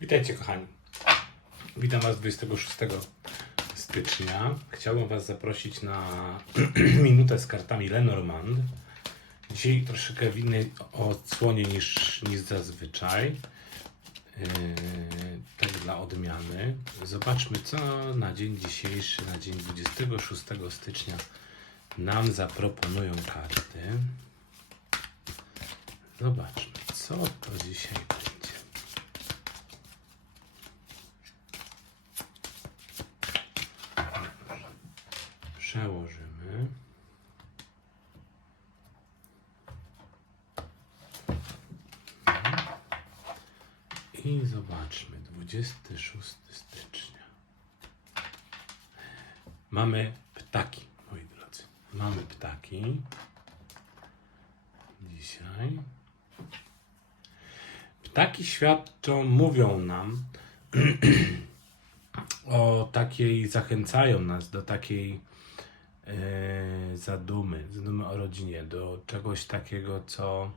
Witajcie kochani. Witam Was 26 stycznia. Chciałbym Was zaprosić na minutę z kartami Lenormand. Dzisiaj troszeczkę w innej odsłonie niż, niż zazwyczaj. Yy, tak dla odmiany. Zobaczmy, co na dzień dzisiejszy, na dzień 26 stycznia nam zaproponują karty. Zobaczmy, co to dzisiaj będzie. Przełożymy. I zobaczmy, 26 stycznia. Mamy ptaki, moi drodzy. Mamy ptaki. Dzisiaj. Ptaki świadczą, mówią nam o takiej, zachęcają nas do takiej zadumy, zadumy o rodzinie, do czegoś takiego, co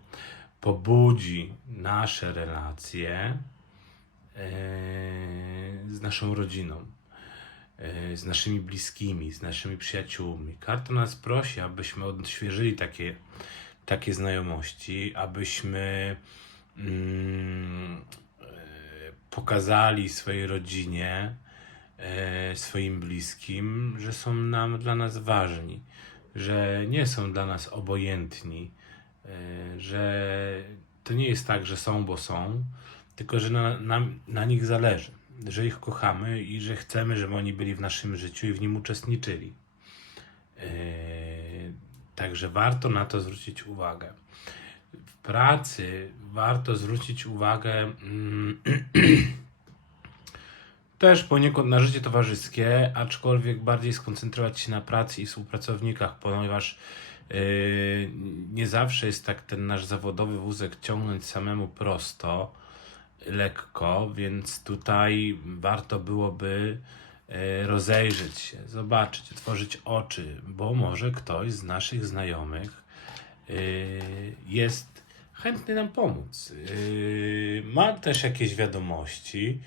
pobudzi nasze relacje e, z naszą rodziną, e, z naszymi bliskimi, z naszymi przyjaciółmi. Karta nas prosi, abyśmy odświeżyli takie, takie znajomości, abyśmy mm, e, pokazali swojej rodzinie, e, swoim bliskim, że są nam dla nas ważni, że nie są dla nas obojętni, e, że to nie jest tak, że są, bo są, tylko że na, na nich zależy, że ich kochamy i że chcemy, żeby oni byli w naszym życiu i w nim uczestniczyli. E, Także warto na to zwrócić uwagę. W pracy warto zwrócić uwagę mm, też poniekąd na życie towarzyskie, aczkolwiek bardziej skoncentrować się na pracy i współpracownikach, ponieważ yy, nie zawsze jest tak ten nasz zawodowy wózek ciągnąć samemu prosto, lekko, więc tutaj warto byłoby e, rozejrzeć się, zobaczyć, otworzyć oczy, bo może ktoś z naszych znajomych e, jest chętny nam pomóc. Ma też jakieś wiadomości,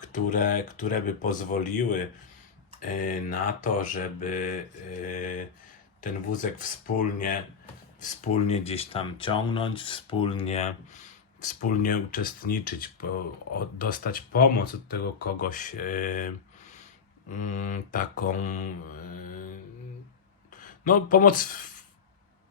które, które by pozwoliły e, na to, żeby e, ten wózek wspólnie, wspólnie gdzieś tam ciągnąć, wspólnie, wspólnie uczestniczyć, dostać pomoc od tego kogoś e, mm, taką no pomoc w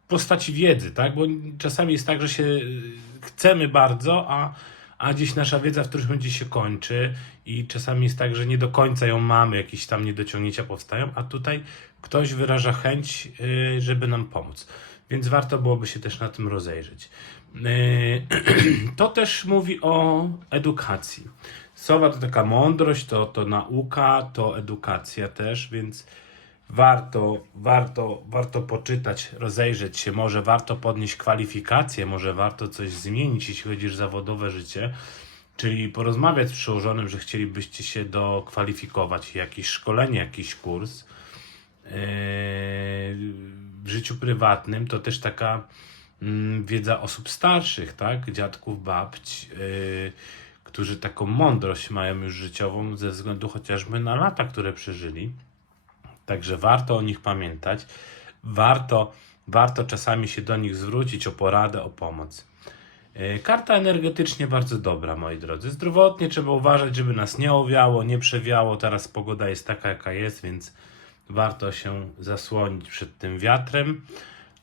postaci wiedzy, tak? Bo czasami jest tak, że się y, chcemy bardzo, a, a gdzieś nasza wiedza w którymś momencie się kończy i czasami jest tak, że nie do końca ją mamy, jakieś tam niedociągnięcia powstają, a tutaj ktoś wyraża chęć, y, żeby nam pomóc. Więc warto byłoby się też na tym rozejrzeć. Y, To też mówi o edukacji. Sowa to taka mądrość, to, to nauka, to edukacja też, więc warto, warto, warto poczytać, rozejrzeć się, może warto podnieść kwalifikacje, może warto coś zmienić, jeśli chodzi o zawodowe życie, czyli porozmawiać z przełożonym, że chcielibyście się dokwalifikować, jakieś szkolenie, jakiś kurs. Yy, w życiu prywatnym to też taka mm, wiedza osób starszych, tak? Dziadków, babć, yy, którzy taką mądrość mają już życiową ze względu chociażby na lata, które przeżyli. Także warto o nich pamiętać. Warto, warto czasami się do nich zwrócić o poradę, o pomoc. Yy, Karta energetycznie bardzo dobra, moi drodzy. Zdrowotnie trzeba uważać, żeby nas nie owiało, nie przewiało. Teraz pogoda jest taka, jaka jest, więc warto się zasłonić przed tym wiatrem.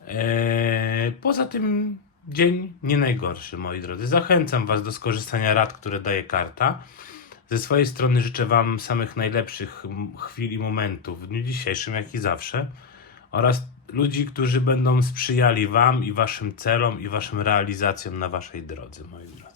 Eee, Poza tym dzień nie najgorszy, moi drodzy. Zachęcam Was do skorzystania rad, które daje karta. Ze swojej strony życzę Wam samych najlepszych chwil i momentów w dniu dzisiejszym, jak i zawsze. Oraz ludzi, którzy będą sprzyjali Wam i Waszym celom i Waszym realizacjom na Waszej drodze, moi drodzy.